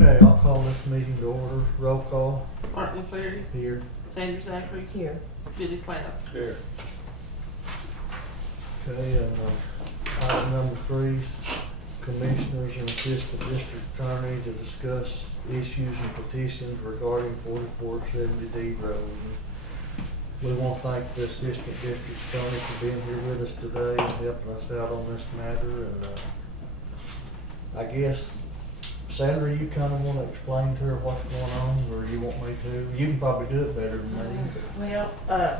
Okay, I'll call this meeting to order. Roll call. Martin McCleary, Here. Sandra Zachary, Here. Billy Cloud. Here. Okay, item number 3, commissioners and assistant district attorney to discuss issues and petitions regarding 4470D Road. We want to thank the assistant district attorney for being here with us today and helping us out on this matter. And I guess, Sandra, you kind of want to explain to her what's going on, or you want me to? You can probably do it better than me. Well,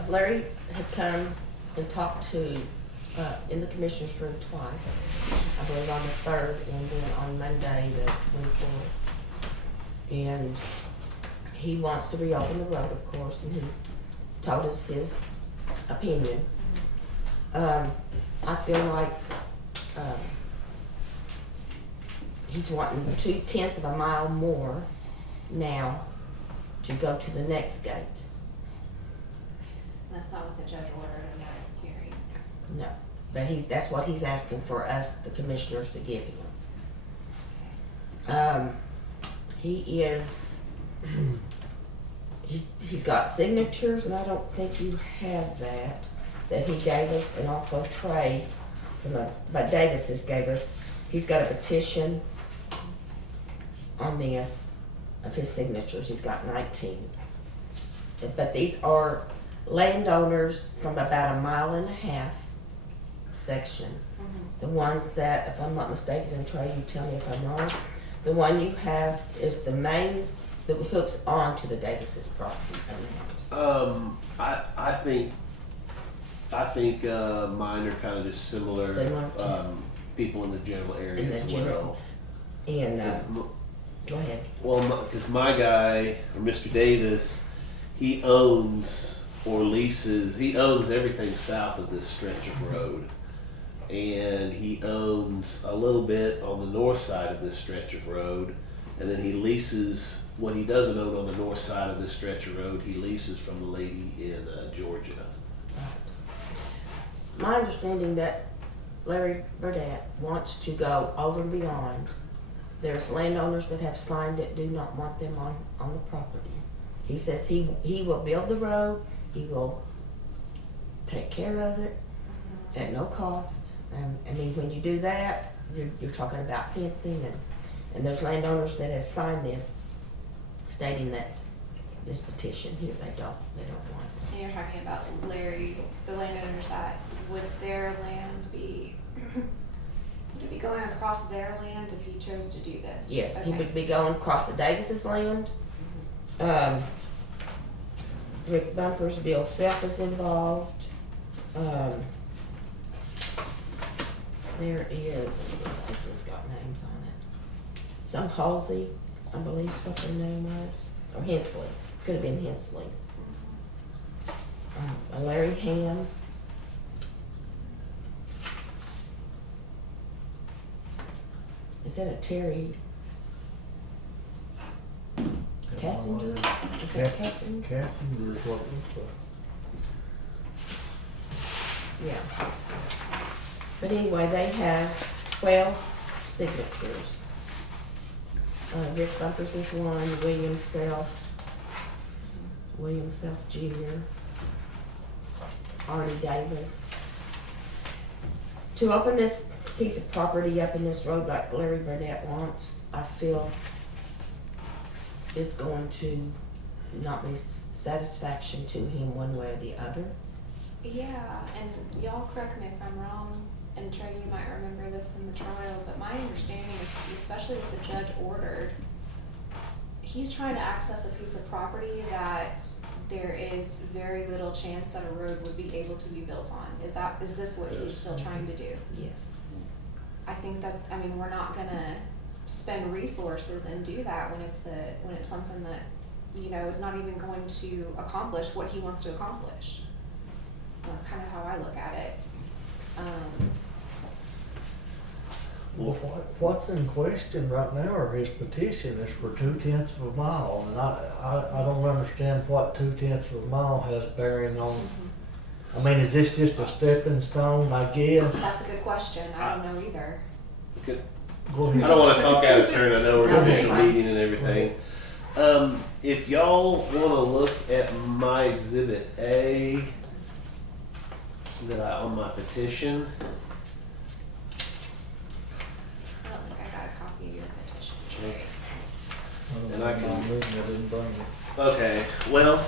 Larry has come and talked to, in the commissioner's room twice. I believe on the 3rd and then on Monday the 24th. And he wants to reopen the road, of course, and he told us his opinion. I feel like he's wanting 2/10 of a mile more now to go to the next gate. That's not what the judge ordered in that hearing. No, but that's what he's asking for us, the commissioners, to give him. He is, he's got signatures, and I don't think you have that he gave us, and also Trey but Davis's gave us. He's got a petition on this of his signatures. He's got 19. But these are landowners from about 1.5 miles section. The ones that, if I'm not mistaken, and Trey, you tell me if I'm wrong, the one you have is the main that hooks on to the Davis's property around. I think mine are kind of just similar. Similar to- People in the general area In the as general- well. And, go ahead. Well, because my guy, or Mr. Davis, he owns or leases, he owns everything south of this stretch of road. And he owns a little bit on the north side of this stretch of road. And then he leases, what he doesn't own on the north side of this stretch of road, he leases from the lady in Georgia. My understanding that Larry Burdett wants to go over and beyond. There's landowners that have signed it, do not want them on the property. He says he will build the road, he will take care of it at no cost. I mean, when you do that, you're talking about fencing, and there's landowners that have signed this, stating that this petition here, they don't want it. And you're talking about Larry, the landowners that, would their land be, would it be going across their land if he chose to do this? Yes, Okay. he would be going across the Davis's land. Rick Bumpers, Bill Self is involved. There is, this one's got names on it. Some Halsey, I believe is what their name was, or Hensley, could have been Hensley. Larry Ham. Is that a Terry Katzinger? Is that Katzinger? Cassinger is what it looks like. Yeah. But anyway, they have 12 signatures. Rick Bumpers is one, William Self Jr., Artie Davis. To open this piece of property up in this road like Larry Burnett wants, I feel is going to not be satisfaction to him one way or the other. Yeah, and y'all correct me if I'm wrong, and Trey, you might remember this in the trial, but my understanding is, especially what the judge ordered, he's trying to access a piece of property that there is very little chance that a road would be able to be built on. Is this what he's still trying to do? Yes. I think that, I mean, we're not gonna spend resources and do that when it's something that, you know, is not even going to accomplish what he wants to accomplish. That's kind of how I look at it. Well, what's in question right now, or his petition is for 2/10 of a mile, and I don't understand what 2/10 of a mile has bearing on. I mean, is this just a stepping stone? I guess. That's a good question. I don't know either. Go ahead. I don't want to talk out of turn. I know we're an Okay. official meeting and everything. If y'all want to look at my exhibit A on my petition, I don't think I got a copy of your petition. Okay. And I didn't bring it. okay, well,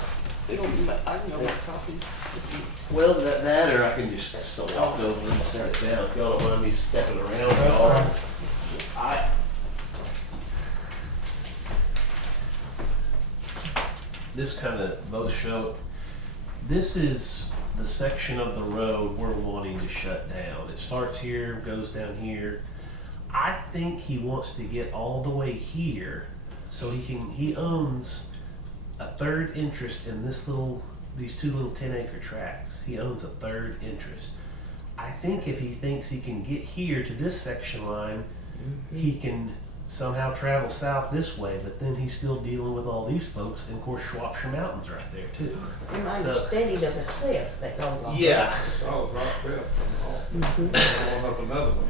I can go make copies. if well that or I can just still walk over and set it down. If y'all don't mind me stepping around, y'all. This kind of both show. This is the section of the road we're wanting to shut down. It starts here, goes down here. I think he wants to get all the way here, so he owns a third interest in these two little 10-acre tracts. He owns a third interest. I think if he thinks he can get here to this section line, he can somehow travel south this way, but then he's still dealing with all these folks, and of course Shropshire Mountain's right there too. And I So- understand there's a cliff that goes on. Yeah, It's all rock cliff. Mhm. Going up another one.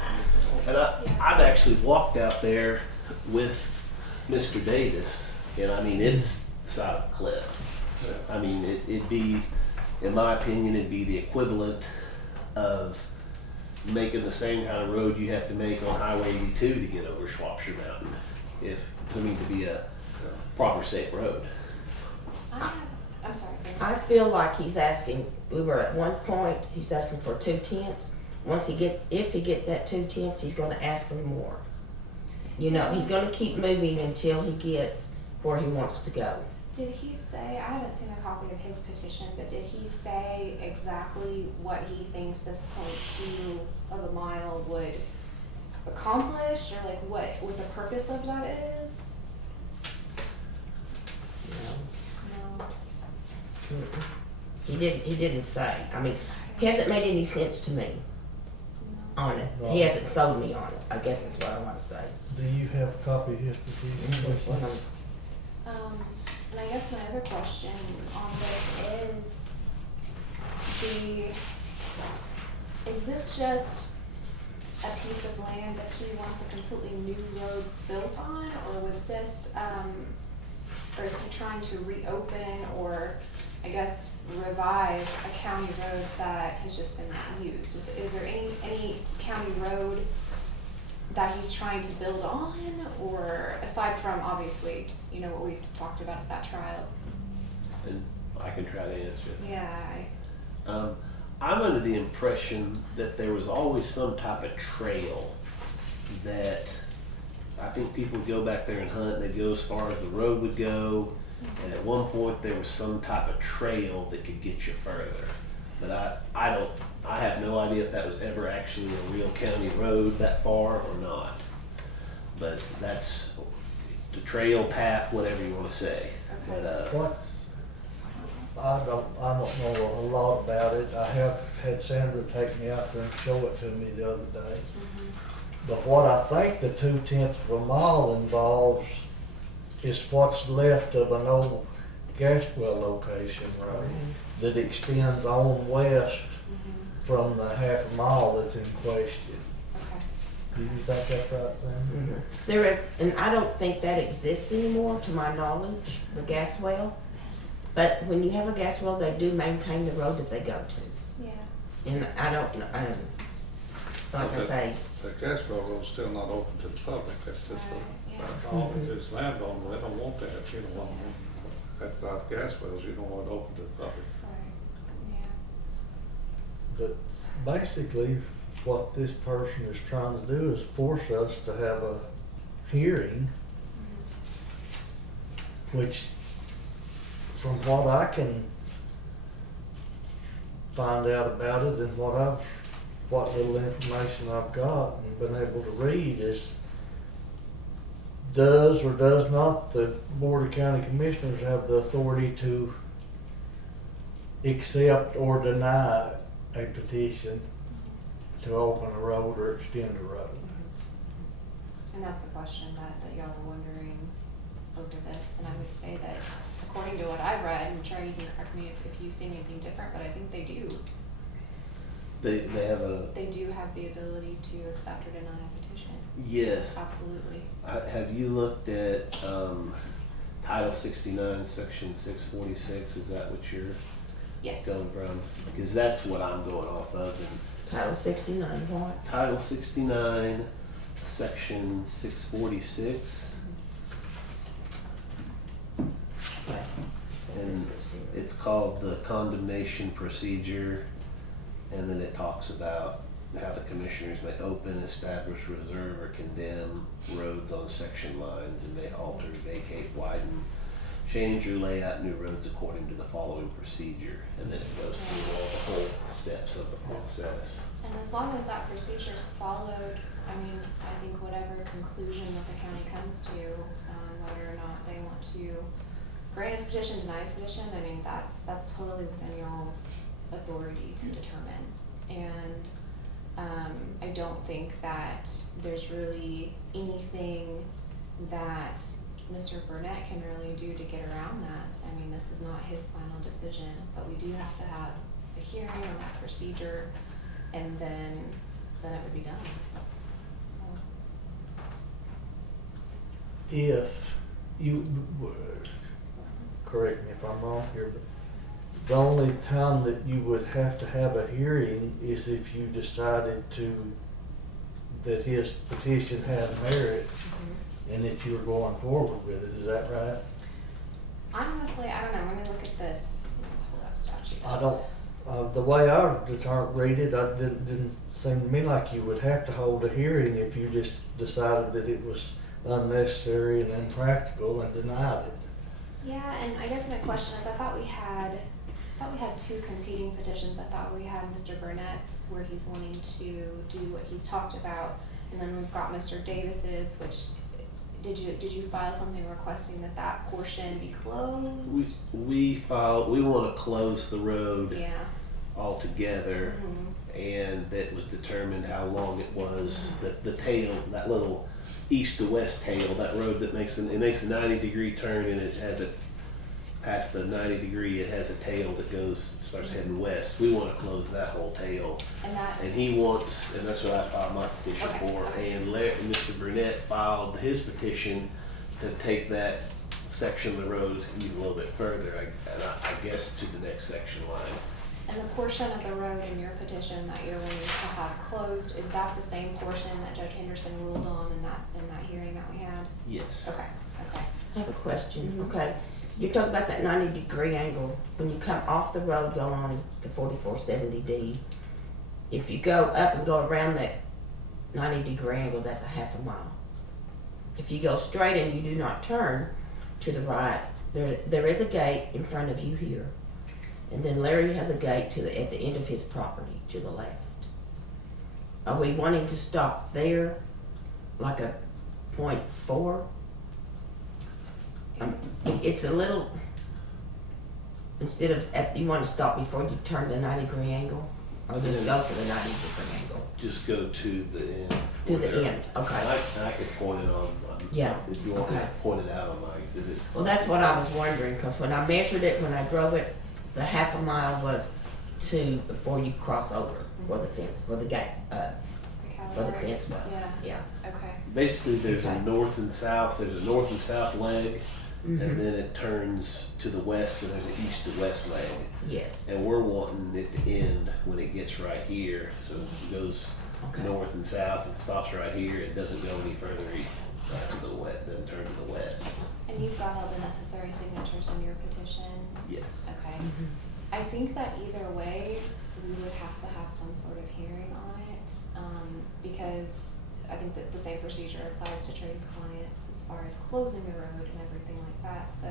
and I've actually walked out there with Mr. Davis, and I mean it's the side of a cliff. Yeah. I mean it'd be, in my opinion, it'd be the equivalent of making the same kind of road you have to make on Highway 82 to get over Shropshire Mountain, to be a proper safe road. I'm sorry, Sam. I feel like he's asking, we were at one point, he's asking for 2/10. If he gets that 2/10, he's gonna ask for more. You know, he's gonna keep moving until he gets where he wants to go. Did he say, I haven't seen a copy of his petition, but did he say exactly what he thinks this 0.2 of a mile would accomplish, or like what the purpose of that is? You know? No. He didn't say. I mean, he hasn't made any sense to me No. on it. He hasn't sold me on it, I guess is what I want to say. Do you have a copy of his petition? That's what I'm- And I guess my other question on this is this just a piece of land that he wants a completely new road built on, or was this, or is he trying to reopen or, I guess, revive a county road that has just been used? Is there any county road that he's trying to build on, or aside from obviously, you know, what we talked about at that trial? And I can try to answer. Yeah, I'm under the impression that there was always some type of trail that I think people would go back there and hunt, and they'd go as far as the road would go, and at one point there was some type of trail that could get you further. But I have no idea if that was ever actually a real county road that far or not. But that's the trail, path, whatever you want to say. Okay. But I don't know a lot about it. I have had Sandra take me out there and show it to me the other day. But what I think the 2/10 of a mile involves is what's left of an old gas well location road that extends on west from the half a mile that's in question. okay. Do you think that's right, Sandra? There is, and I don't think that exists anymore, to my knowledge, the gas well. But when you have a gas well, they do maintain the road that they go to. Yeah. And I don't know, like I say, The gas well road's still not open to the public, that's just Right, for, all of this landowner, they don't want that, you know what I mean? That's about gas wells, you don't want it open to the public. Right. Yeah. But basically, what this person is trying to do is force us to have a hearing, which, from what I can find out about it and what little information I've got and been able to read, is does or does not the Board of County Commissioners have the authority to accept or deny a petition to open a road or extend a road? And that's the question that y'all are wondering over this, and I would say that according to what I've read, and Trey, you can correct me if you see anything different, but I think they do. they have a They do have the ability to accept or deny a petition. Yes. Absolutely. Have you looked at Title 69, Section 646? Is that what you're Yes. going from? Because that's what I'm going off of. And Title 69, what? Title 69, Section 646. Okay. That's what And this is here. it's called the condemnation procedure, and then it talks about how the commissioners may open, establish, reserve, or condemn roads on section lines, and may alter, vacate, widen, change, or lay out new roads according to the following procedure. And then it goes through all the whole steps of the process. And as long as that procedure is followed, I mean, I think whatever conclusion that the county comes to, whether or not they want to grant his petition, deny his petition, I mean, that's totally within y'all's authority to determine. And I don't think that there's really anything that Mr. Burnett can really do to get around that. I mean, this is not his final decision, but we do have to have a hearing on that procedure, and then it would be done. So, If you, correct me if I'm wrong here, but the only time that you would have to have a hearing is if you decided that his petition had merit and that you were going forward with it. Is that right? honestly, I don't know. Let me look at this. Let me pull that statute I up. don't, the way I read it, I didn't seem to me like you would have to hold a hearing if you just decided that it was unnecessary and impractical and denied it. Yeah, and I guess my question is, I thought we had two competing petitions. I thought we had Mr. Burnett's, where he's wanting to do what he's talked about, and then we've got Mr. Davis's, which did you file something requesting that portion be closed? We want to close the road Yeah. altogether, and that was determined how long it was, the tail, that little east to west tail, that road that makes a 90-degree turn, and it has past the 90-degree, it has a tail that starts heading west. We want to close that whole tail. And he wants, and that's what I filed my petition for. Okay. And Mr. Burnett filed his petition to take that section of the road even a little bit further, I guess to the next section line. And the portion of the road in your petition that you're wanting to have closed, is that the same portion that Judge Henderson ruled on in that hearing that we had? Yes. Okay. I have a question. Okay. You talk about that 90-degree angle. When you come off the road going on the 4470D, if you go up and go around that 90-degree angle, that's a half a mile. If you go straight and you do not turn to the right, there is a gate in front of you here. And then Larry has a gate at the end of his property to the left. Are we wanting to stop there, like a 0.4? It's a little, instead of, you want to stop before you turn the 90-degree angle? Or just go to the 90-degree angle? Just go to the end. To the end, okay. I could point it on, Yeah, if you want me to okay. point it out on my exhibits. Well, that's what I was wondering, because when I measured it, when I drove it, the half a mile was before you cross over, where the fence, where the gate, where the fence was. Yeah. Okay. Basically, there's Okay. a north and south leg, and then it turns to the west, and there's an east to west leg. Yes. And we're wanting it to end when it gets right here. So it goes Okay. north and south, and stops right here. It doesn't go any further to the west, then turn to the west. And you've got all the necessary signatures in your petition? Yes. Okay. I think that either way, we would have to have some sort of hearing on it, because I think that the same procedure applies to Trey's clients as far as closing the road and everything like that. So,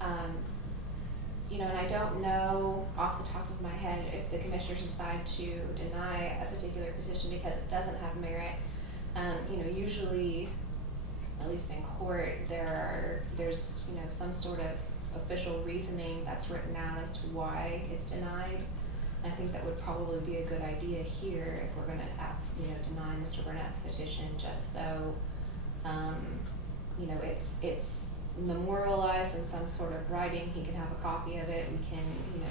and I don't know off the top of my head if the commissioners decide to deny a particular petition because it doesn't have merit. Usually, at least in court, there's some sort of official reasoning that's written out as to why it's denied. And I think that would probably be a good idea here if we're going to deny Mr. Burnett's petition, just so it's memorialized in some sort of writing. He can have a copy of it. We can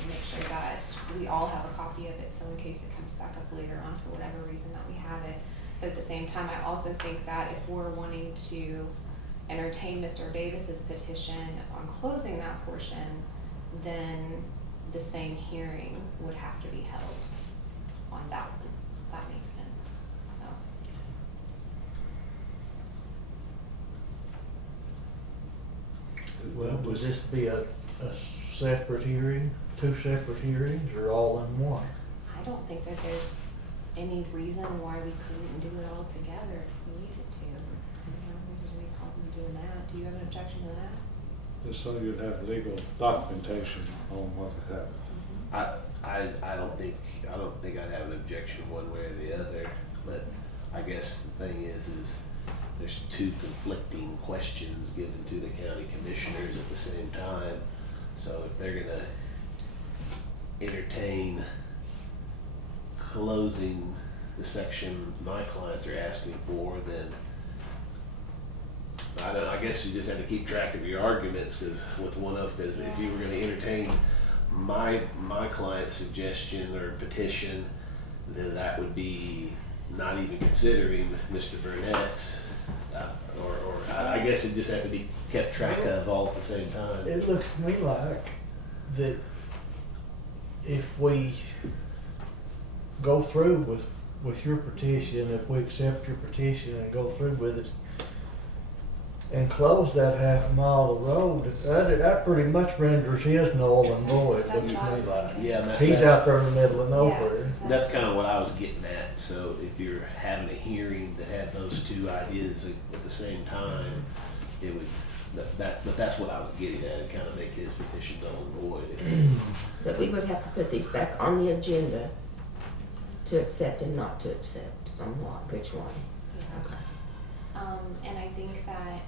make sure that we all have a copy of it, so in case it comes back up later on for whatever reason that we have it. But at the same time, I also think that if we're wanting to entertain Mr. Davis's petition on closing that portion, then the same hearing would have to be held on that one, if that makes sense, so. Well, would this be a separate hearing, two separate hearings, or all in one? I don't think that there's any reason why we couldn't do it all together if we needed to. I don't think there's any problem doing that. Do you have an objection to that? Just so you'd have legal documentation on what had happened. I don't think I'd have an objection one way or the other, but I guess the thing is there's two conflicting questions given to the county commissioners at the same time. So if they're gonna entertain closing the section my clients are asking for, then I guess you just have to keep track of your arguments, because if you were going to entertain my client's suggestion or petition, then that would be not even considering Mr. Burnett's, or I guess it just have to be kept track of all at the same time. It looks to me like that if we go through with your petition, if we accept your petition and go through with it, and close that half mile of road, that pretty much renders his null and void, That's looks what I to was me like. thinking. Yeah, He's out there in the middle of nowhere. exactly. That's kind of what I was getting at. So if you're having a hearing that had those two ideas at the same time, it would. But that's what I was getting at. It kind of make his petition null and void. But we would have to put these back on the agenda to accept and not to accept on which one. Yeah. Okay. And I think that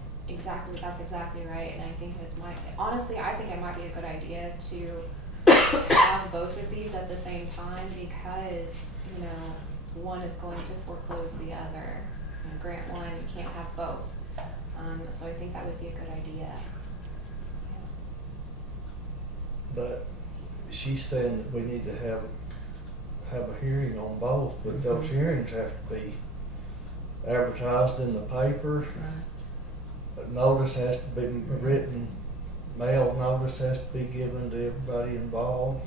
that's exactly right, and I think honestly, I think it might be a good idea to have both of these at the same time, because, one is going to foreclose the other. Grant one, you can't have both. So I think that would be a good idea. But she's saying that we need to have a hearing on both, but those hearings have to be advertised in the paper. Right. A notice has to be written, mail notice has to be given to everybody involved.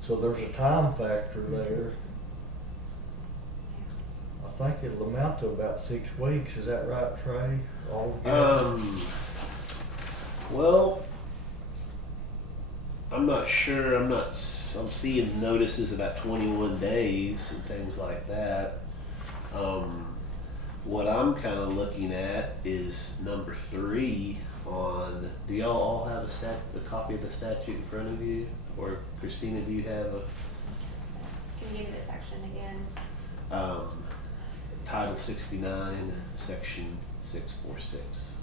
So there's a time factor there. I think it'll amount to about 6 weeks. Is that right, Trey? Altogether? Well, I'm not sure. I'm seeing notices about 21 days and things like that. What I'm kind of looking at is number 3 on. Do y'all all have a copy of the statute in front of you, or Christina, do you have a? Can you give me the section again? Title 69, Section 646.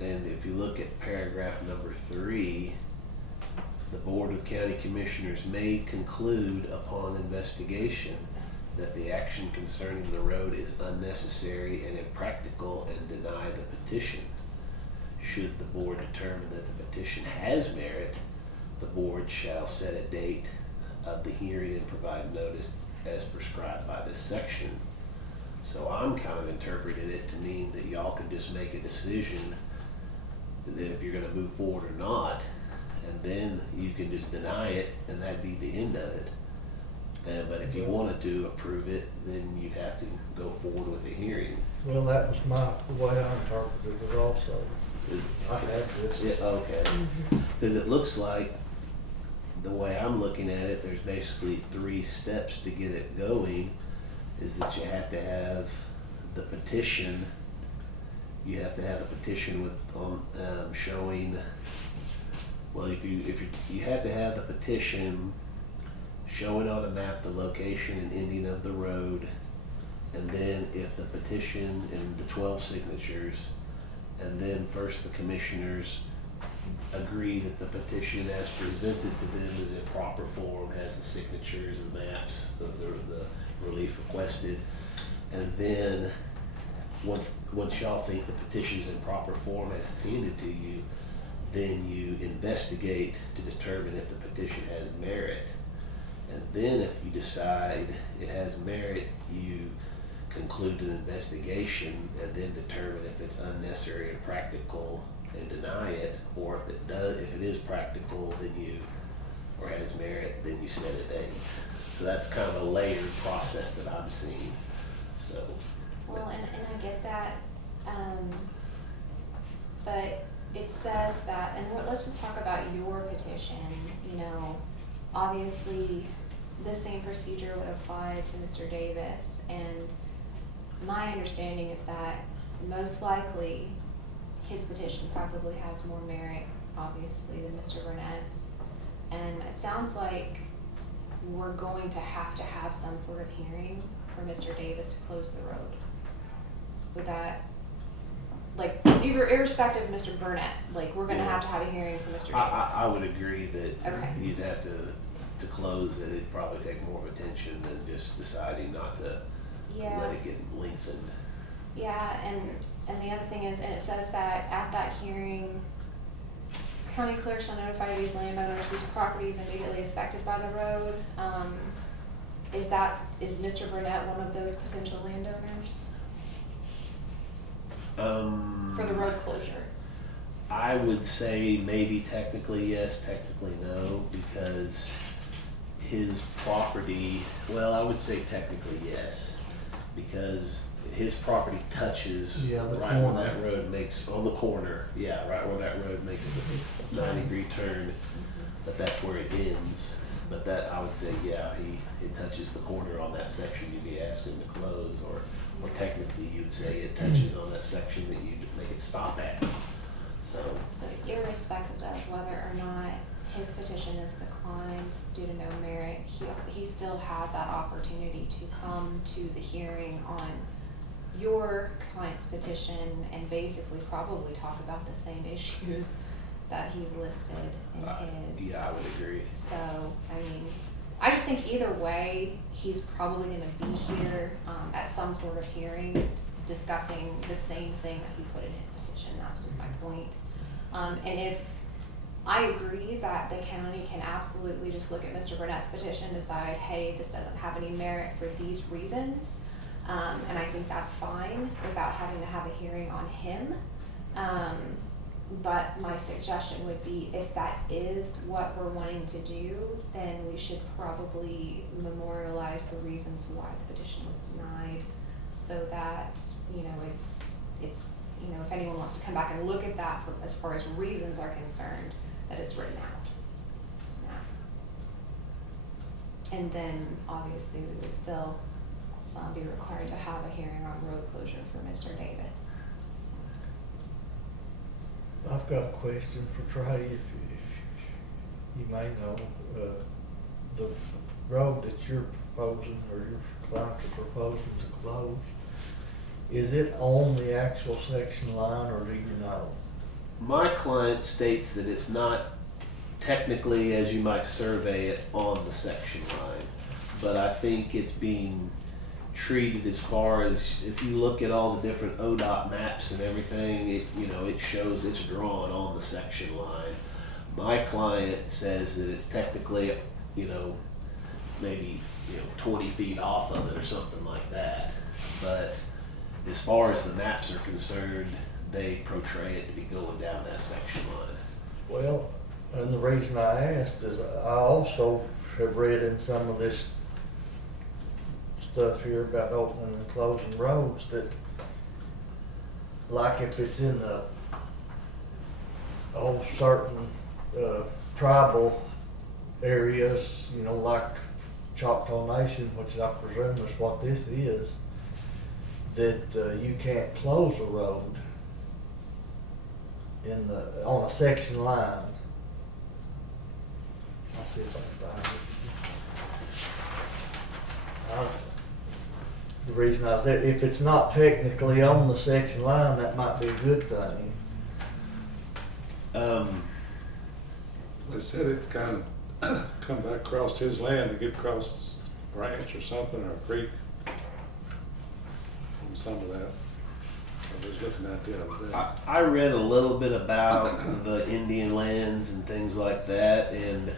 And if you look at paragraph number 3, the Board of County Commissioners may conclude upon investigation that the action concerning the road is unnecessary and impractical and deny the petition. Should the board determine that the petition has merit, the board shall set a date of the hearing and provide notice as prescribed by this section. So I'm kind of interpreting it to mean that y'all can just make a decision that if you're going to move forward or not, and then you can just deny it, and that'd be the end of it. But if you wanted to approve it, then you have to go forward with the hearing. Well, that was the way I interpreted it also. I have this. Yeah, okay. Because it looks like, the way I'm looking at it, there's basically 3 steps to get it going. Is that you have to have the petition. You have to have a petition with showing. Well, if you have to have the petition showing on a map the location and ending of the road, and then if the petition and the 12 signatures, and then first the commissioners agree that the petition as presented to them is in proper form, has the signatures and maps of the relief requested, and then once y'all think the petition's in proper form as it's handed to you, then you investigate to determine if the petition has merit. And then if you decide it has merit, you conclude an investigation and then determine if it's unnecessary and practical and deny it, or if it is practical, then or has merit, then you set a date. So that's kind of a layered process that I'm seeing. So. Well, and I get that, but it says that, and let's just talk about your petition, you know, obviously the same procedure would apply to Mr. Davis, and my understanding is that most likely his petition probably has more merit, obviously, than Mr. Burnett's, and it sounds like we're going to have some sort of hearing for Mr. Davis to close the road. With that, like, irrespective of Mr. Burnett, like, we're gonna have to have a hearing for Mr. Davis. I would agree that Okay. you'd have to close it. It'd probably take more of attention than just deciding not to Yeah. let it get lengthened. Yeah, and the other thing is, and it says that at that hearing, county clerk shall notify these landowners whose property is immediately affected by the road. Is Mr. Burnett one of those potential landowners for the road closure? I would say maybe technically yes, technically no, because his property, well, I would say technically yes, because his property touches Yeah, the right when corner. that road makes, on the corner, yeah, right where that road makes the 90-degree turn, but that's where it ends. But that, I would say, yeah, it touches the corner on that section you'd be asking to close, or technically you'd say it touches on that section that you'd make it stop at. So irrespective of whether or not his petition is declined due to no merit, he still has that opportunity to come to the hearing on your client's petition and basically probably talk about the same issues that he's listed in his. yeah, I would agree. So, I mean, I just think either way, he's probably gonna be here, at some sort of hearing discussing the same thing that he put in his petition. That's just my point. And if I agree that the county can absolutely just look at Mr. Burnett's petition and decide, hey, this doesn't have any merit for these reasons, and I think that's fine without having to have a hearing on him. But my suggestion would be, if that is what we're wanting to do, then we should probably memorialize the reasons why the petition was denied, so that, you know, it's you know, if anyone wants to come back and look at that for, as far as reasons are concerned, that it's written out. Yeah. And then obviously we would still be required to have a hearing on road closure for Mr. Davis. I've got a question for Trey, if you may know. The road that you're proposing, or your clients are proposing to close, is it on the actual section line, or do you know? My client states that it's not technically, as you might survey it, on the section line, but I think it's being treated as far as, if you look at all the different ODOT maps and everything, it shows it's drawn on the section line. My client says that it's technically, maybe 20 feet off of it or something like that, but as far as the maps are concerned, they portray it to be going down that section line. Well, and the reason I asked is I also have read in some of this stuff here about opening and closing roads that, like if it's in the certain tribal areas, like Choctaw Nation, which I presume is what this is, that you can't close a road on a section line. I'll see if I can find it. The reason I said, if it's not technically on the section line, that might be a good thing. They said it kind of come back across his land to get across a branch or something, or a creek. Some of that. I was looking at the other day. I read a little bit about the Indian lands and things like that, and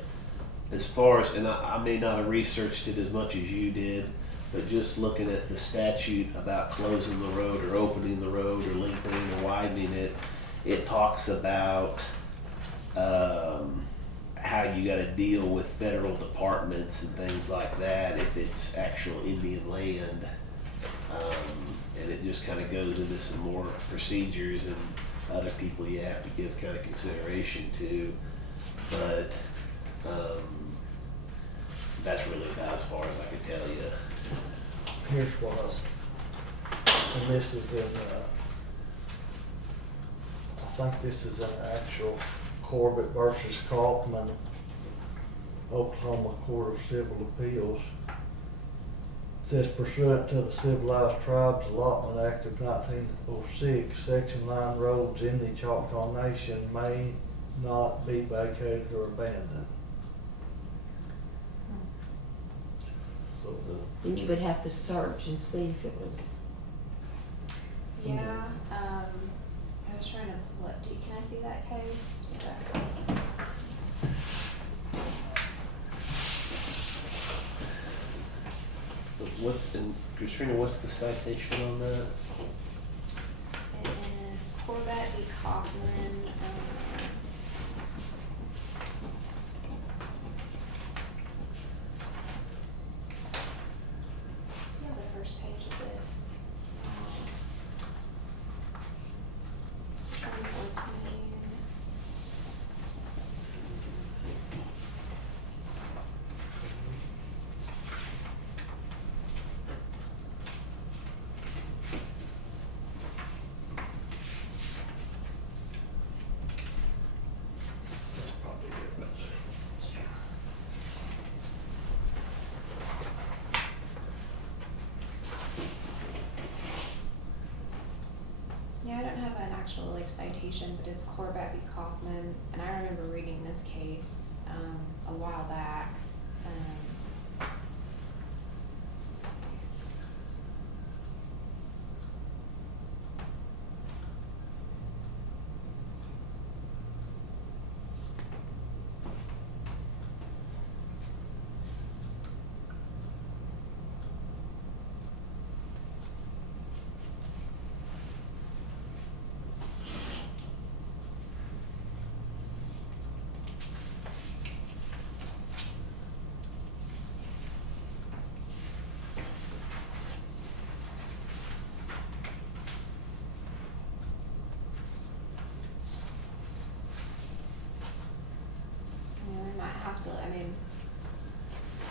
as far as, and I may not have researched it as much as you did, but just looking at the statute about closing the road or opening the road or lengthening or widening it, it talks about how you got to deal with federal departments and things like that if it's actual Indian land. And it just kind of goes into some more procedures and other people you have to give kind of consideration to. But that's really about as far as I can tell you. Here's what I was, and this is in, I think this is in actual Corbett versus Kaufman, Oklahoma Court of Civil Appeals. It says pursuant to the Civilized Tribes Allotment Act of 1906, Section 9 roads in the Choctaw Nation may not be vacated or abandoned. So, Then you would have to search and see if it was. Yeah, I was trying to pull up, can I see that case? Yeah. And Katrina, what's the citation on that? It is Corbett v. Kaufman. Do you have the first page of this? 2014. that's probably different. Yeah, I don't have an actual like citation, but it's Corbett v. Kaufman, and I remember reading this case a while back. Yeah, we might have to. I mean,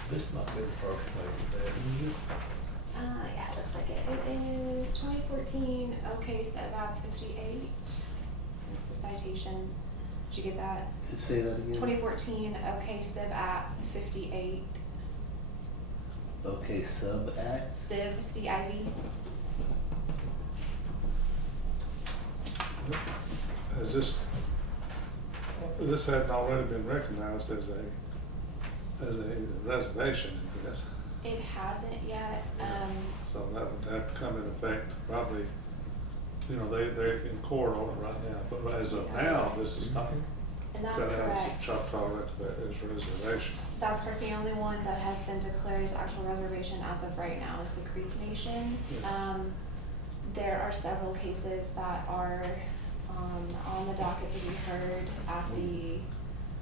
This might be the first page of that, is this? yeah, it looks like it. It is 2014. Okay, about 58. That's the citation. Did you get that? Say that again. 2014. Okay, Civ App 58. Okay, sub act. Civ CIV. Has this hadn't already been recognized as a reservation, I guess. It hasn't yet. So that would have to come in effect probably, they're in court on it right now, but as of now, this is not And that's cut out as a correct. Choctaw as reservation. That's correct. The only one that has been declared as actual reservation as of right now is the Creek Nation. Yeah. There are several cases that are on the docket to be heard at the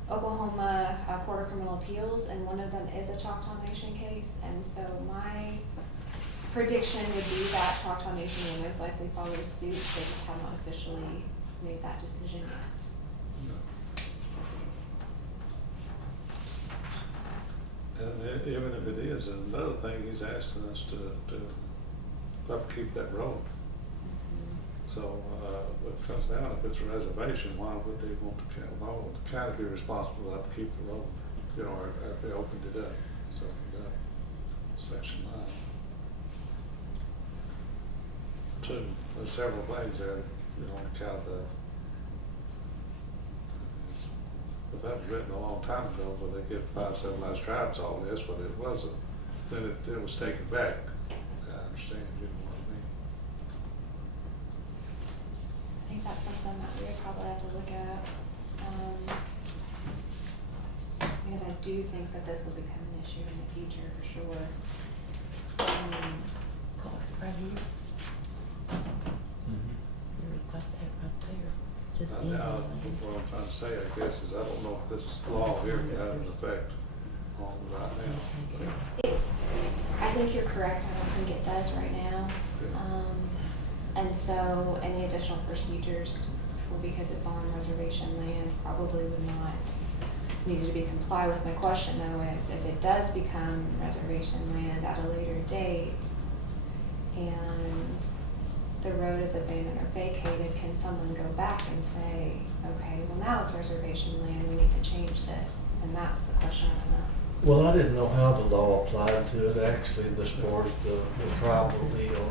Oklahoma Court of Criminal Appeals, and one of them is a Choctaw Nation case. And so my prediction would be that Choctaw Nation will most likely follow suit. They just have not officially made that decision yet. No. And even if it is, another thing, he's asking us to upkeep that road. So, it comes down, if it's a reservation, why would they want the county be responsible to upkeep the road? Or if they opened it up, so we got section 9. 2, there's several things there, on account of if that was written a long time ago, where they give 5 civilized tribes all this, but it wasn't, then it was taken back. I understand, you know what I mean? I think that's something that we would probably have to look at. because I do think that this will become an issue in the future for sure. Right here. You're right there, right there. It says Indian Now, land. what I'm trying to say, I guess, is I don't know if this law here can have an effect on right now. I think you're correct, I don't think it does right now. And so any additional procedures because it's on reservation land probably would not need to be comply with. My question though is if it does become reservation land at a later date and the road is abandoned or vacated, can someone go back and say, okay, well now it's reservation land, we need to change this? And that's the question I don't know. Well, I didn't know how the law applied to it, actually, as far as the tribal deal.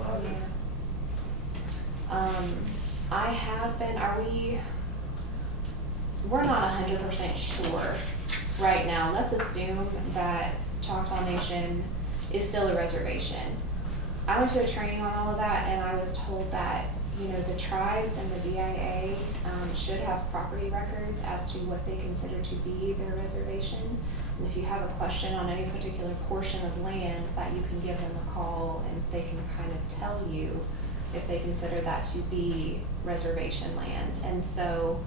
I have been, we're not 100% sure right now. Let's assume that Choctaw Nation is still a reservation. I went to a training on all of that and I was told that, you know, the tribes and the BIA should have property records as to what they consider to be their reservation. And if you have a question on any particular portion of land, that you can give them a call and they can kind of tell you if they consider that to be reservation land. And so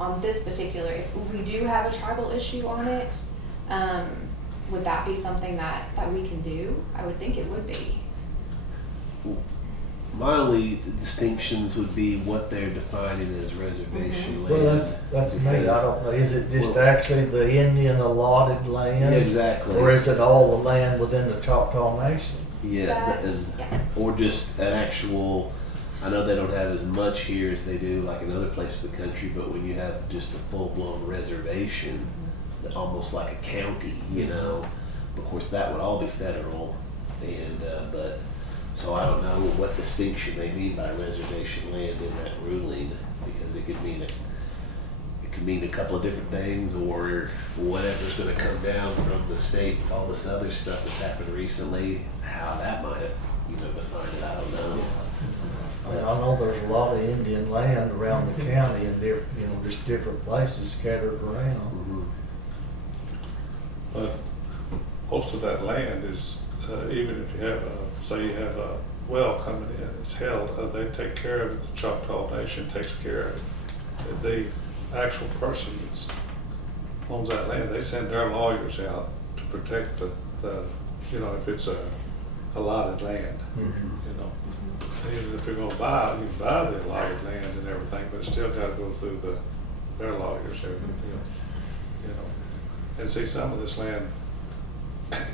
on this particular, if we do have a tribal issue on it, would that be something that we can do? I would think it would be. My only distinctions would be what they're defining as reservation land. Well, that's me. I don't know. Is it just actually the Indian allotted land? Yeah, exactly. Or is it all the land within the Choctaw Nation? Yeah, or just an actual, I know they don't have as much here as they do like in other places of the country, but when you have just a full-blown reservation, almost like a county, you know, of course that would all be federal, and but so I don't know what distinction they mean by reservation land in that ruling, because it could mean a couple of different things, or whatever's going to come down from the state with all this other stuff that's happened recently, how that might have, you know, defined it, I don't know. I mean, I know there's a lot of Indian land around the county and just different places scattered around. Mm-hmm. But most of that land is, even if you have say you have a well coming in, it's held, they take care of it, the Choctaw Nation takes care of it. The actual person that owns that land, they send their lawyers out to protect the if it's a allotted land, you know. Even if you're gonna buy, you can buy the allotted land and everything, but it's still gotta go through their lawyers, you know. And see, some of this land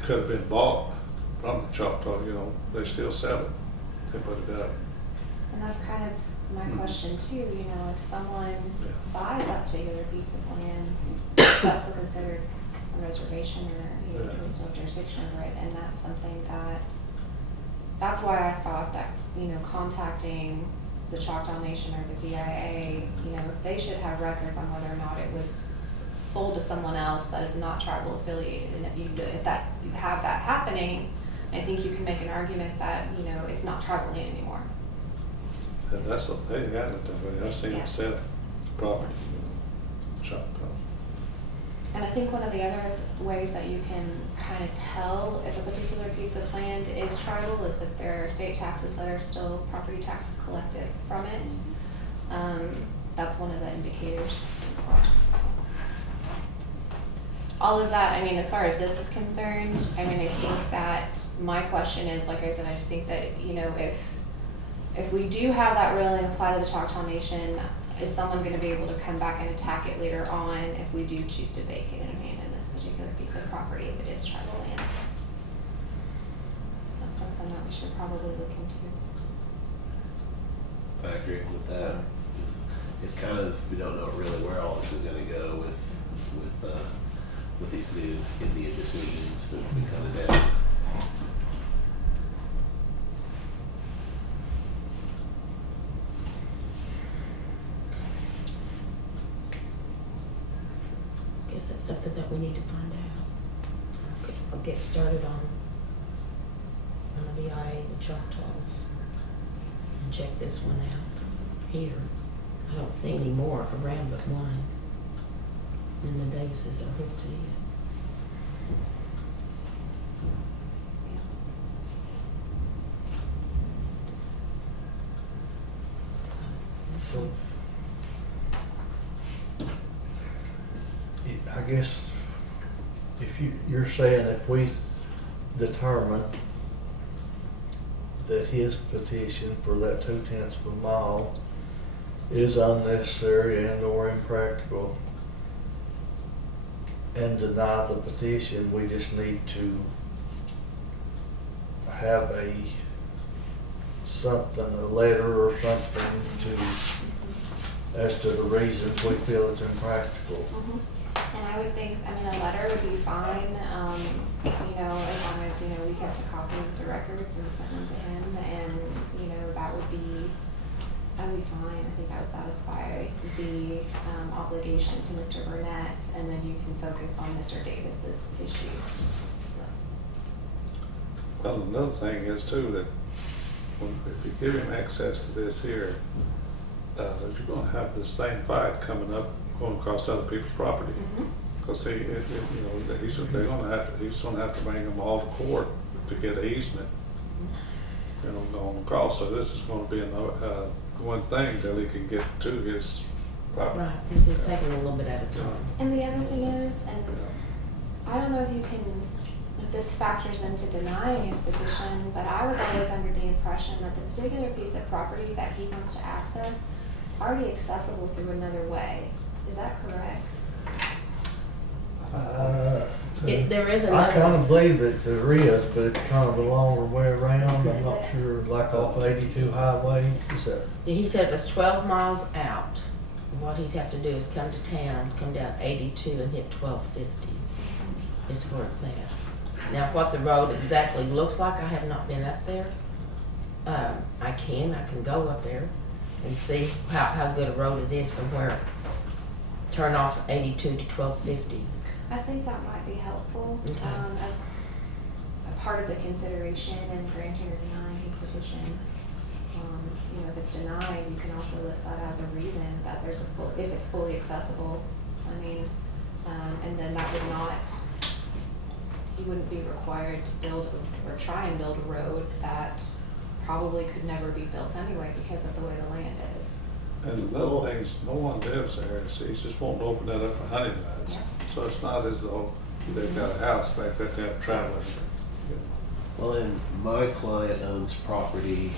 could have been bought from the Choctaw, you know, they still sell it, they put it up. And that's kind of my question too, you know, if someone buys that particular piece of land, that's still considered a reservation or, you know, there's no jurisdiction over it, and that's something that's why I thought that, you know, contacting the Choctaw Nation or the BIA, you know, they should have records on whether or not it was sold to someone else that is not tribal affiliated, and if you have that happening, I think you can make an argument that, you know, it's not tribal land anymore. And that's what they got it that way. I've seen them sell property, Choctaw. And I think one of the other ways that you can kind of tell if a particular piece of land is tribal is if there are state taxes that are still property taxes collected from it. That's one of the indicators as well. All of that, I mean, as far as this is concerned, I mean, I think that my question is, like I said, I just think that, you know, if we do have that ruling apply to the Choctaw Nation, is someone going to be able to come back and attack it later on if we do choose to vacate and abandon this particular piece of property if it is tribal land? That's something that we should probably look into. I agree with that. It's kind of, we don't know really where all this is going to go with these new Indian decisions that will be coming down. I guess that's something that we need to find out. I'll get started on the BIA, the Choctaws, and check this one out here. I don't see any more around but one. And the Davises are here too. So, I guess if you're saying if we determine that his petition for that 0.2 of a mile is unnecessary and or impractical and deny the petition, we just need to have a letter or something as to the reasons we feel it's impractical. Mhm. And I would think, I mean, a letter would be fine, you know, as long as, you know, we kept a copy of the records and sent them to him, and, you know, that would be fine. I think that would satisfy the obligation to Mr. Burnett, and then you can focus on Mr. Davis's issues, so. Well, another thing is too, that if you give him access to this here, that you're gonna have this same fight coming up, going across other people's property. Cause see, you know, he's gonna have to bring them all to court to get an easement, you know, going across. So this is gonna be one thing till he can get to his property. Right, it's just taking a little bit at a time. And the other thing is, and I don't know if this factors into denying his petition, but I was always under the impression that the particular piece of property that he wants to access is already accessible through another way. Is that correct? There is I another. kind of believe that there is, but it's kind of a longer way around. I'm Is not it? sure, like off 82 highway. Is that? He said it was 12 miles out. What he'd have to do is come to town, come down 82 and hit 1250 is where it's at. Now, what the road exactly looks like, I have not been up there. I can go up there and see how good a road it is from where, turn off 82 to 1250. I think that might be helpful, Okay. as a part of the consideration in granting or denying his petition. You know, if it's denied, you can also list that as a reason that there's if it's fully accessible. I mean, and then that would not, you wouldn't be required to build or try and build a road that probably could never be built anyway because of the way the land is. And another thing is, no one lives there, so he's just wanting to open that up for hunting rides. Yeah. So it's not as though they've got a house back there to have traveling. You know. Well, and my client owns property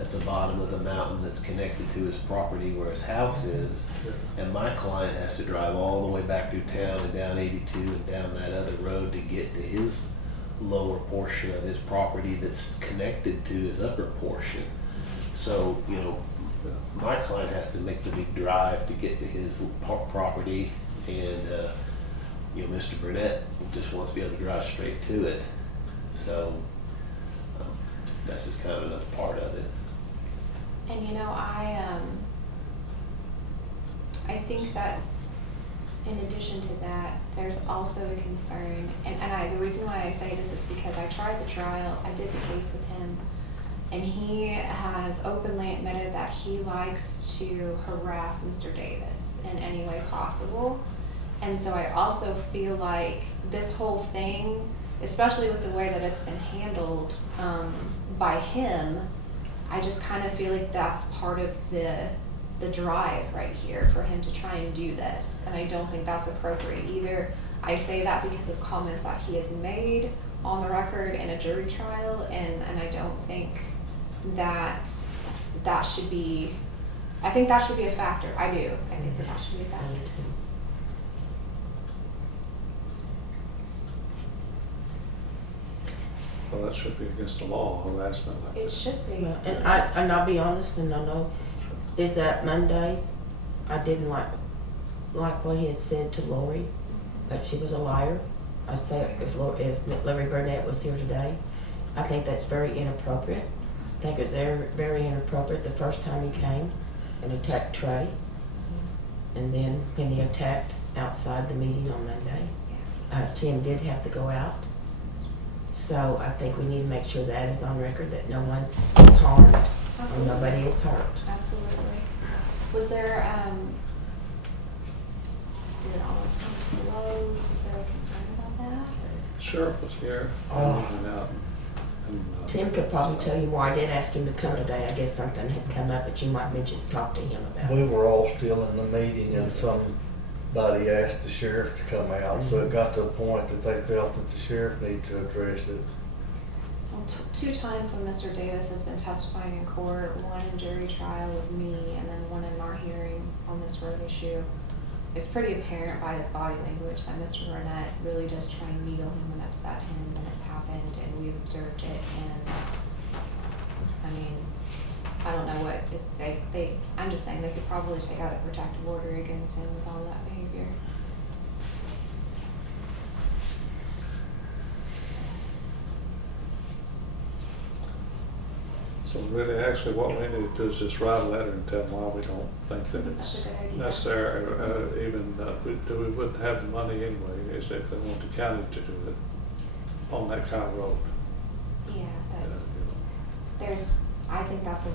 at the bottom of the mountain that's connected to his property where his house is. And my client has to drive all the way back through town and down 82 and down that other road to get to his lower portion of his property that's connected to his upper portion. So, you know, my client has to make the big drive to get to his property, and you know, Mr. Burnett just wants to be able to drive straight to it. So that's just kind of another part of it. And you know, I think that in addition to that, there's also a concern, and the reason why I say this is because I tried the trial, I did the case with him, and he has openly admitted that he likes to harass Mr. Davis in any way possible. And so I also feel like this whole thing, especially with the way that it's been handled by him, I just kind of feel like that's part of the drive right here for him to try and do this. And I don't think that's appropriate either. I say that because of comments that he has made on the record in a jury trial, and I don't think that should be, I think that should be a factor. I do. I think that should be a factor. Well, that should be against the law, harassment like It this. should be. Well, and I'll be honest, and I know, is that Monday, I didn't like what he had said to Lori, that she was a liar. I say if Larry Burnett was here today, I think that's very inappropriate. I think it was very inappropriate the first time he came and attacked Trey. And then when he attacked outside the meeting on Monday, Tim did have to go out. So I think we need to make sure that is on record, that no one is harmed or nobody is hurt. Absolutely. Was there, did it almost come to blows? Was there a concern about that? Or? Sheriff was here. Oh. And, Tim could probably tell you why I did ask him to come today. I guess something had come up, but you might mention, talk to him about We it. were all still in the meeting and Yes. somebody asked the sheriff to come out, so it got to a point that they felt that the sheriff needed to address it. Well, two times when Mr. Davis has been testifying in court, one in jury trial with me and then one in our hearing on this road issue. It's pretty apparent by his body language that Mr. Burnett really does try and needle him and upset him, and it's happened, and we observed it, and, I mean, I don't know what, I'm just saying they could probably take out a protective order against him with all that behavior. So really, actually, what we need to do is just write a letter and tell them why we don't think that That's it's a good idea. necessary, we wouldn't have the money anyway, is if they want the county to do it on that kind of road. Yeah, that's, You know. I think that's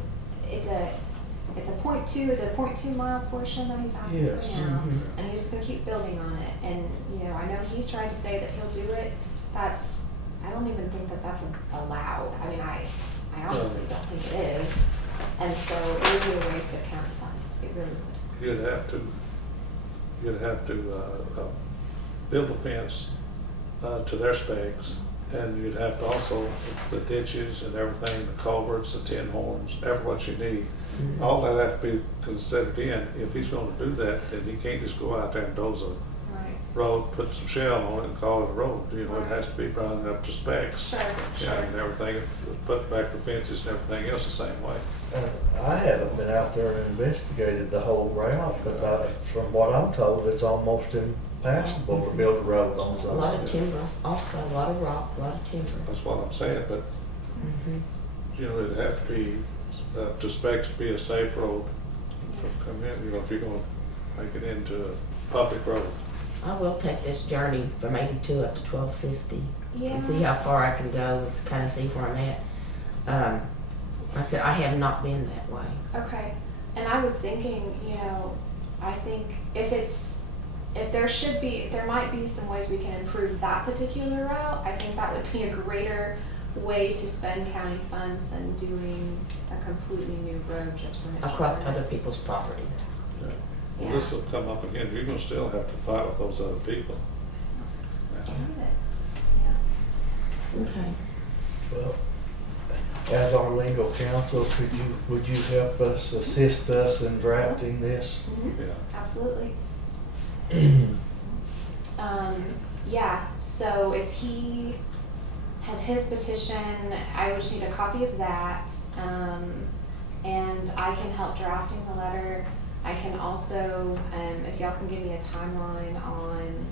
it's a 0.2 mile portion that he's asking Yes. for now. Mhm. And he's just gonna keep building on it, and, you know, I know he's tried to say that he'll do it, I don't even think that that's allowed, I mean, I honestly don't think it is, and so it would be a waste of county funds, it really would. You'd have to build a fence to their specs, and you'd have to also, the ditches and everything, the culverts, the tin horns, what you need. Mhm. All that have to be considered in. If he's gonna do that, then he can't just go out there and doze a Right. road, put some shell on it and call it a road. You know, it has to be brought up to specs. Sure, Yeah, and everything, put back the fences and everything else the same way. I haven't been out there and investigated the whole route, but from what I'm told, it's almost impassable to build a road on A something. lot of timber, also a lot of rock, a lot of timber. That's what I'm saying, but, Mhm. you know, it'd have to be, to specs to be a safe road for coming in, you know, if you're gonna make it into a public road. I will take this journey from 82 up to 1250 Yeah. and see how far I can go and kind of see where I'm at. Like I said, I have not been that way. Okay, and I was thinking, you know, I think there might be some ways we can improve that particular route. I think that would be a greater way to spend county funds than doing a completely new road just for Mr. Across Burnett. other people's property. Well, Yeah. this will come up again, you're gonna still have to fight with those other people. Yeah. Okay. Well, as our legal counsel, would you help us, assist us in drafting this? Mhm. Yeah. Absolutely. Yeah, so has his petition, I would just need a copy of that, and I can help drafting the letter. I can also, if y'all can give me a timeline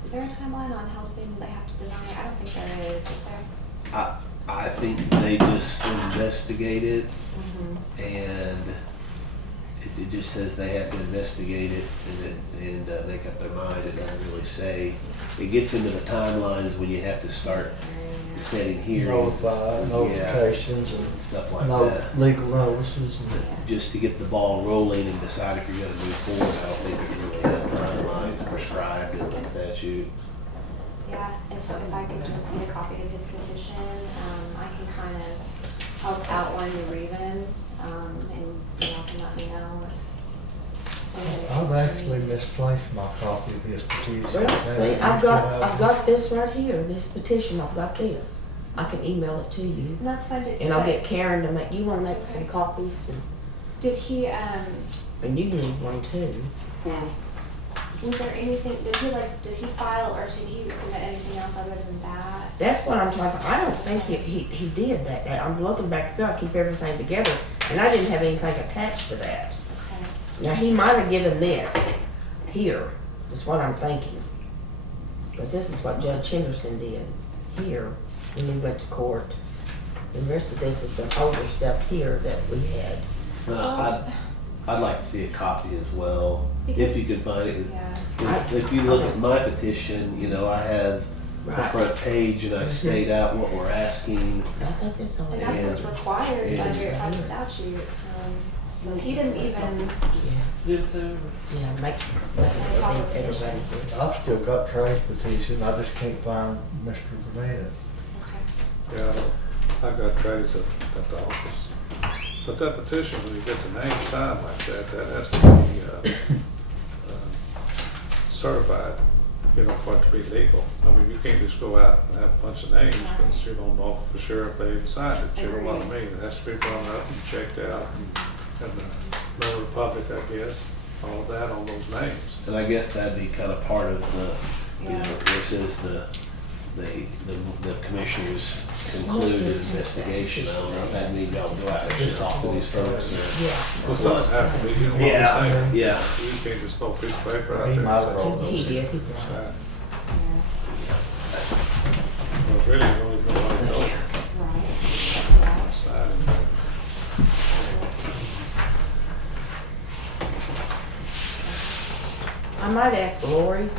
is there a timeline on how soon they have to deny it? I don't think there is there? I think they just investigate it, Mm-hmm. and it just says they have to investigate it and make up their mind. It doesn't really say. It gets into the timelines when you have to start setting hearings. Notify, notifications and and stuff like that. legal notices and. Just to get the ball rolling and decide if you're gonna move forward. I don't think there's really a timeline prescribed in the statute. Yeah, if I could just see a copy of his petition, I can kind of help outline the reasons, and y'all can let me know if. I've actually misplaced my copy of his petition. Well, see, I've got this right here, this petition, I've got this. I can email it to you. And that's fine. And I'll get Karen to you wanna make some copies Did he, and you need one too. was there anything, did he file or did he submit anything else other than that? That's what I'm trying to, I don't think he did that day. I'm looking back through, I keep everything together, and I didn't have anything attached to that. Okay. Now, he might have given this here, is what I'm thinking. Because this is what Judge Henderson did here when we went to court. The rest of this is some older stuff here that we had. I'd like to see a copy as well, if you could find it. Yeah. 'Cause if you look at my petition, you know, I have the Right. front page and I state out what we're asking. I think this only. And that's what's required Yeah. under statute. So he didn't even, Yeah. Good too. Yeah, make everybody do. I've still got Trey's petition, I just can't find Mr. Burnett. Okay. Yeah, I got Trey's at the office. But that petition, when you get the name signed like that, that has to be certified, you know, for it to be legal. I mean, you can't just go out and have a bunch of names because you don't know for sure if they even signed it. You know what I mean? It has to be run up and checked out and the member of the public, I guess, all of that on those names. And I guess that'd be kind of part of the, you know, this is the commissioner's concluded investigation. I don't know if that means y'all go out and just talk to these folks or. Yeah. Well, something has to be, you know what I'm Yeah, saying? yeah. You can't just throw a piece of paper out He there might and have say, rolled He did, he brought it. Right. Yeah. Well, really, you don't even know what to know. Right. Yeah. Signing that. I might ask Lori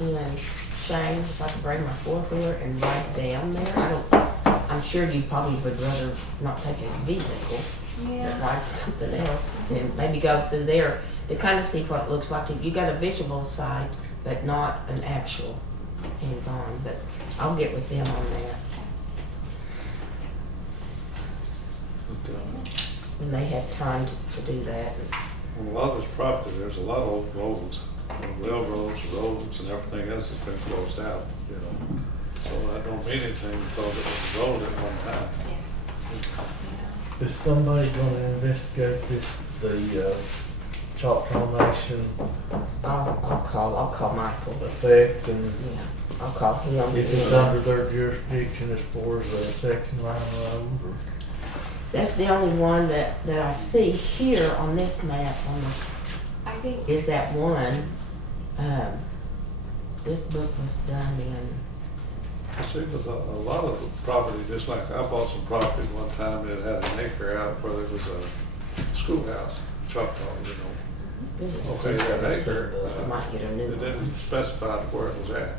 and Shane if I could bring my four-wheeler and ride down there. I'm sure you probably would rather not take a vehicle, but Yeah. ride something else and maybe go through there to kind of see what it looks like. You got a visual side, but not an actual hands-on, but I'll get with them on that But, when they have time to do that. on a lot of this property, there's a lot of old roads, railroads, roads, and everything else has been closed out, you know. So that don't mean anything because it was a road at one time. Yeah. Is somebody gonna investigate the Choctaw Nation I'll call Michael. effect and Yeah, I'll call him. if it's under their jurisdiction as far as a section line road or? That's the only one that I see here on this map I think, is that one. This book was done in, You see, with a lot of the property, just like I bought some property one time that had an acre out where there was a schoolhouse, Choctaw, you know. this is a Okay, that 217 acre, book. You might get a new it one. didn't specify where it was at.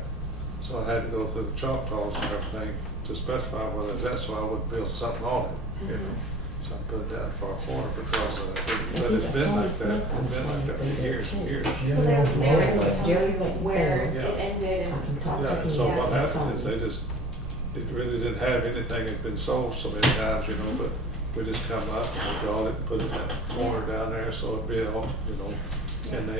So I had to go through the Choctaws and everything to specify where it's at, so I would build something on it, you know. So I put it down far corner because, but It's it's either been Tony like that, Smith it's or been like that something for years too. and years. so they were going to Jerry tell you McBurney. where Yeah. it ended I and. can talk to Yeah, him. so what and happened is Tony. it really didn't have anything, it'd been sold so many times, you know, but we just come up and we got it, put it in that corner down there, so it'd be all, you know, and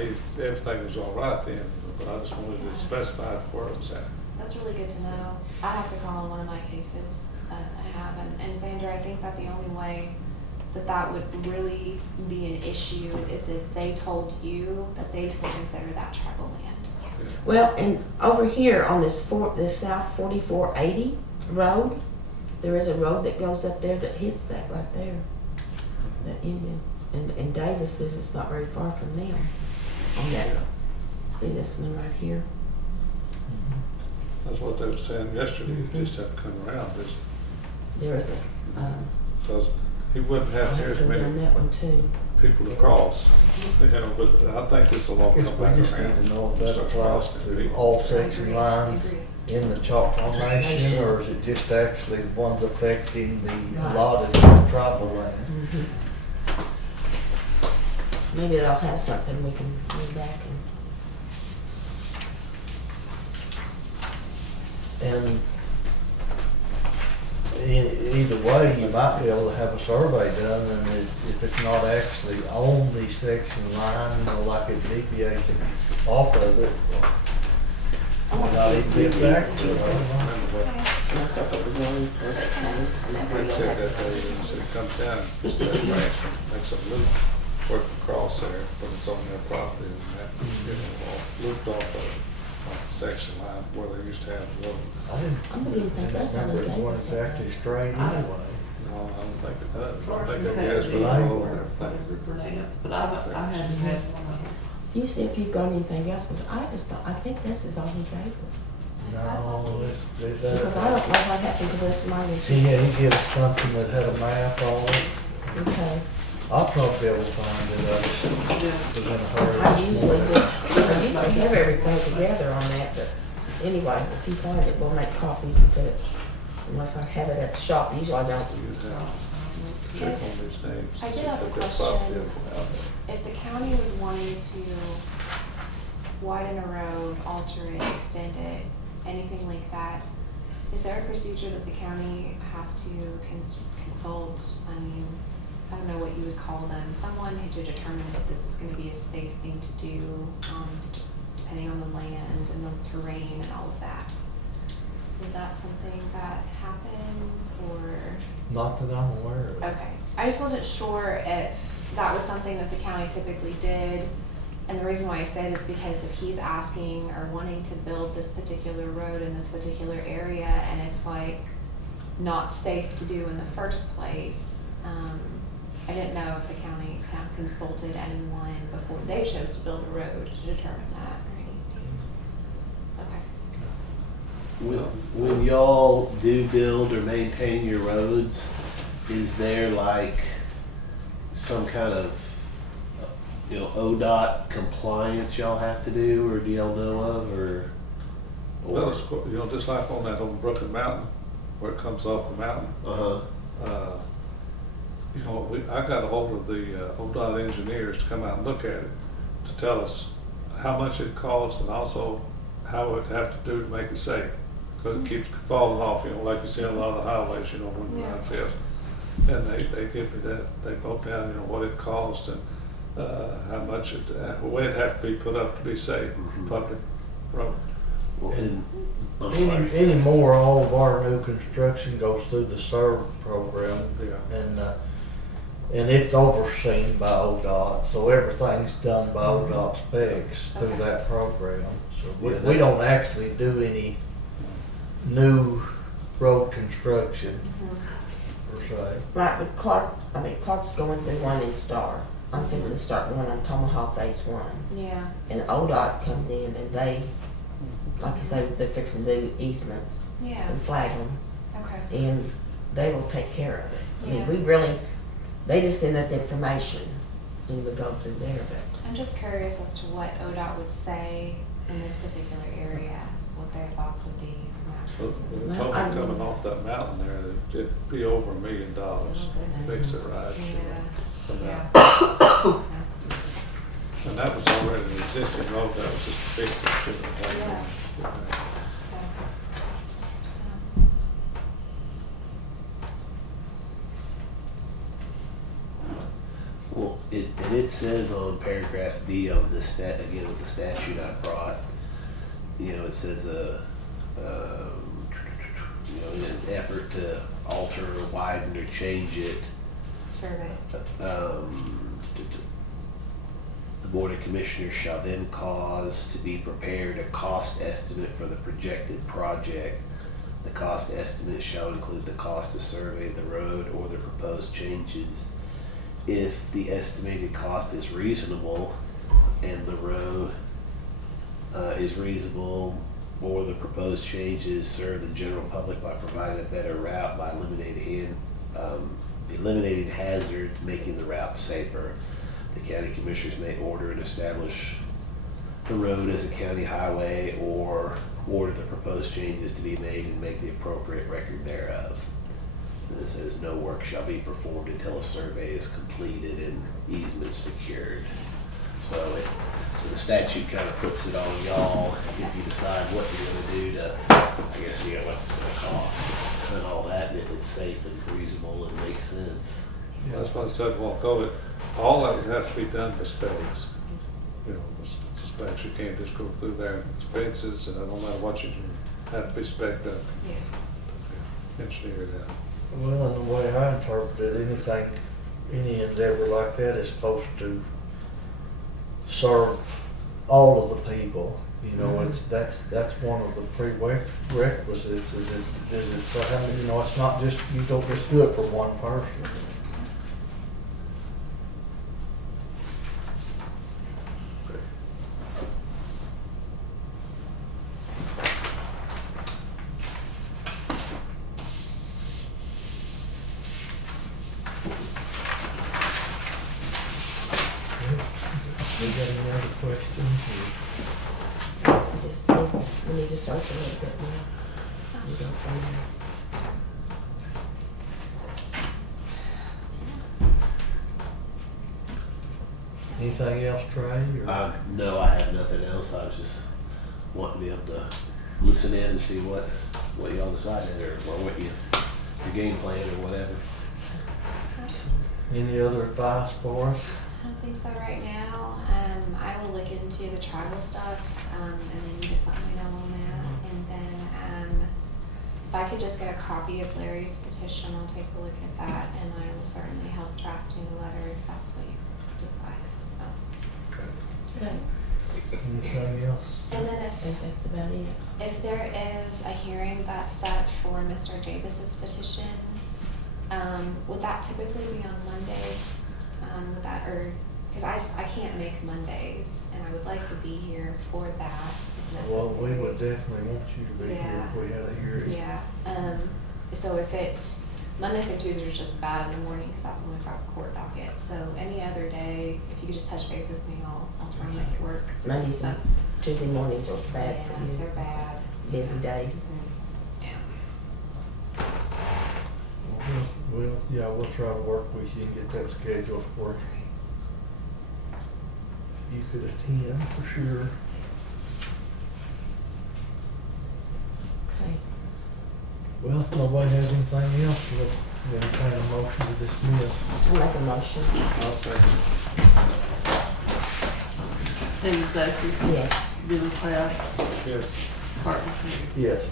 everything was all right then, but I just wanted to specify where it was at. That's really good to know. I have to call on one of my cases that I have, and Sandra, I think that the only way that would really be an issue is if they told you that they still consider that tribal land. Well, and over here on this South 4480 road, there is a road that goes up there that hits that right there, that Indian. And Davis says it's not very far from them on that. See this one right here? That's what they were saying yesterday, you just have to come around, just, There is a, because he wouldn't I'll have have as to go many down that one too. people to cross, you know, but I think this will all Guess come we back just need around. to know if that Start applies crossing to people. all section lines Agree. in the Choctaw Nation, or is it just actually the ones affecting the Right. allotted tribal land? Maybe they'll have something we can go back And either way, you might be able to have a survey done, and if it's not actually on the section line, you know, like it deviates off of it, it might not even be a factor. I don't know. and I'll start with the ones for that thing. And that way Like I you'll said have that day, to- so it comes down, just that branch, makes a loop, work across there, but it's on their property, and that, you know, all looped off of like the section line where they used to have the road. I didn't didn't think that's on remember the it going Davis exactly side. straight anyway. No, I don't think it does. I Or think if they it's asked had for the Right. road and everything. whatever pronounced, but I hadn't had one. You see if you've got anything else, because I think this is all he gave us. No, Because I don't know what happened to this mine. he gave us something that had a map on it. Okay. I'll probably be able to find it, I just Yeah. was in a hurry. I usually have everything together on that, but anyway, if you find it, we'll make copies and put it, unless I have it at the shop, usually I don't. You have- check on these names. I and did see have a if they've popped question. in out there. If the county was wanting to widen a road, alter it, extend it, anything like that, is there a procedure that the county has to consult, I mean, I don't know what you would call them, someone who to determine if this is gonna be a safe thing to do, depending on the land and the terrain and all of that? Is that something that happens, or? Not that I'm aware of. Okay, I just wasn't sure if that was something that the county typically did. And the reason why I say this is because if he's asking or wanting to build this particular road in this particular area and it's like not safe to do in the first place, I didn't know if the county consulted anyone before they chose to build a road to determine that or anything. Okay. When y'all do build or maintain your roads, is there like some kind of ODOT compliance y'all have to do, or do y'all know of, or? Well, it's, just like on that old Broken Mountain, where it comes off the mountain. I got a hold of the ODOT engineers to come out and look at it, to tell us how much it cost and also how we'd have to do to make it safe. Because it keeps falling off, like you see on a lot of the highways, when Yeah. like this. And they give me that, they broke down, what it cost and how much the way it'd have to be put up to be safe, public road. Well, And I'm sorry. anymore, all of our new construction goes through the SERV program, Yeah. and it's overseen by ODOT, so everything's done by ODOT specs through Okay. that program. So Yeah, we don't actually do any new road construction per se. Right, but Clark's going through one in Star. I'm fixing to start one on Tomahawk Phase 1. Yeah. And ODOT comes in and they, like you say, they're fixing to do easements Yeah. and flag them, Okay. and they will take care of it. I Yeah. mean, they just send us information and we go through there, but. I'm just curious as to what ODOT would say in this particular area, what their thoughts would be on The Well, public I'm- coming off that mountain there, it'd be over $1 million to Oh, goodness. fix it right. that. From Yeah. that. And that was already an existing road, that was just to fix it. Yeah. Well, it says on paragraph B on this again with the statute I brought, it says in an effort to alter or widen or change it, Survey. the Board of Commissioners shall then cause to be prepared a cost estimate for the projected project. The cost estimate shall include the cost to survey the road or the proposed changes. If the estimated cost is reasonable and the road is reasonable, or the proposed changes serve the general public by providing a better route by eliminating hazards, making the route safer, the county commissioners may order and establish the road as a county highway, or order the proposed changes to be made and make the appropriate record thereof. And it says no work shall be performed until a survey is completed and easements secured. So the statute kind of puts it on y'all if you decide what you're going to do to, I guess, see what it's going to cost and all that, and if it's safe and reasonable and makes sense. That's why I said, all that would have to be done to specs. The specs, you can't just go through there, it's fences, and no matter what you do, have to be spec'd up, Yeah. engineered out. Well, and the way I interpret it, any endeavor like that is supposed to serve all of the people. That's one of the prerequisites. It's not just, you don't just do it for one person. You got any other questions? We need to start a little bit more. We go from there. Anything else, Trey, or? No, I have nothing else. I was just wanting to be able to listen in and see what y'all decided or what your game plan or whatever. Any other advice for us? I don't think so right now. I will look into the tribal stuff, and then you just let me know on that. And then, if I could just get a copy of Larry's petition, I'll take a look at that, and I will certainly help draft you a letter if that's what you decide, so. Okay. Anything else? And then I think that's about it. if there is a hearing that's set for Mr. Davis's petition, would that typically be on Mondays? Would that, or, cause I can't make Mondays, and I would like to be here for that if Well, we necessary. would definitely want you to be here Yeah. if we had a hearing. Yeah, so if Mondays and Tuesdays are just bad in the morning, cause that's when we've got the court docket, so any other day, if you could just touch base with me, I'll try and make it work. Mondays and Tuesday mornings are bad for Yeah, they're you. bad. Busy days. Yeah. We'll try to work with you and get that scheduled for you could attend for sure. Okay. Well, if nobody has anything else, we'll entertain a motion to dismiss. I'll make a motion. I'll second. Steve Zachary, Yes. Billy Cloud, Yes. Martin King. Yes.